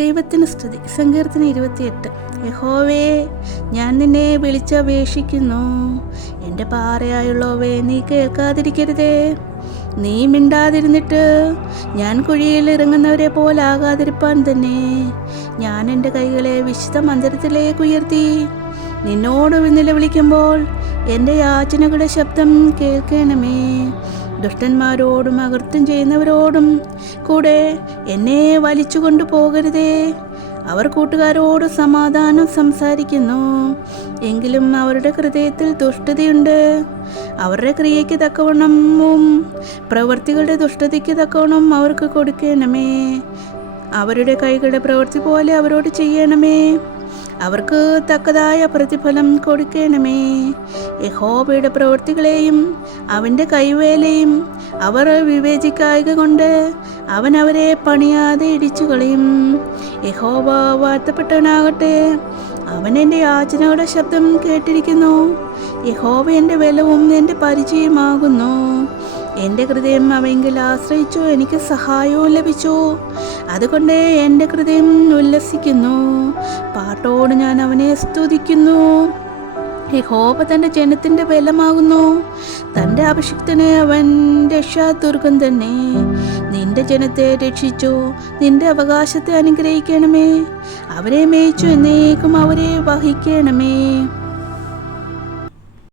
ദൈവത്തിന് സ്തുതി. സങ്കീർത്തനം 28. യഹോവേ, ഞാൻ നിന്നെ വിളിച്ചപേക്ഷിക്കുന്നു. എൻ്റെ പാറയായുള്ളവേ, നീ കേൾക്കാതിരിക്കരുതേ. നീ മിണ്ടാതിരുന്നിട്ട് ഞാൻ കുഴിയിൽ ഇറങ്ങുന്നവരെ പോലാകാതിരിപ്പാൻ തന്നെ ഞാൻ എൻ്റെ കൈകളെ വിശുദ്ധ മന്ദിരത്തിലേക്ക് ഉയർത്തി. നിന്നോട് നിലവിളിക്കുമ്പോൾ എൻ്റെ യാചനകളുടെ ശബ്ദം കേൾക്കണമേ. ദുഷ്ടന്മാരോടും അകൃത്യം ചെയ്യുന്നവരോടും കൂടെ എന്നെ വലിച്ചു കൊണ്ടു പോകരുതേ. അവർ കൂട്ടുകാരോട് സമാധാനം സംസാരിക്കുന്നു, എങ്കിലും അവരുടെ ഹൃദയത്തിൽ ദുഷ്ടതയുണ്ട്. അവരുടെ ക്രിയയ്ക്ക് തക്കവണ്ണവും പ്രവൃത്തികളുടെ ദുഷ്ടതയ്ക്ക് തക്കവണ്ണം അവർക്ക് കൊടുക്കണമേ. അവരുടെ കൈകളുടെ പ്രവൃത്തി പോലെ അവരോട് ചെയ്യണമേ. അവർക്ക് തക്കതായ പ്രതിഫലം കൊടുക്കണമേ. യഹോവയുടെ പ്രവൃത്തികളെയും അവൻ്റെ കൈവേലയും അവർ വിവേചിക്കായക കൊണ്ട് അവൻ അവരെ പണിയാതെ ഇടിച്ചു കളയും. യഹോവ വാഴ്ത്തപ്പെട്ടവനാകട്ടെ. അവൻ എൻ്റെ യാചനയുടെ ശബ്ദം കേട്ടിരിക്കുന്നു. യഹോവ എൻ്റെ ബലവും എൻ്റെ പരിചയമാകുന്നു. എൻ്റെ ഹൃദയം അവയെങ്കിൽ ആശ്രയിച്ചു, എനിക്ക് സഹായവും ലഭിച്ചു. അതുകൊണ്ട് എൻ്റെ ഹൃദയം ഉല്ലസിക്കുന്നു. പാട്ടോട് ഞാൻ അവനെ സ്തുതിക്കുന്നു. യഹോവ തൻ്റെ ജനത്തിൻ്റെ ബലമാകുന്നു. തൻ്റെ അഭിഷിക്തനെ അവൻ രക്ഷാദുർഗം തന്നെ. നിന്റെ ജനത്തെ രക്ഷിച്ചു, നിന്റെ അവകാശത്തെ അനുഗ്രഹിക്കണമേ. അവരെ മേയിച്ചു എന്നേക്കും അവരെ വഹിക്കണമേ.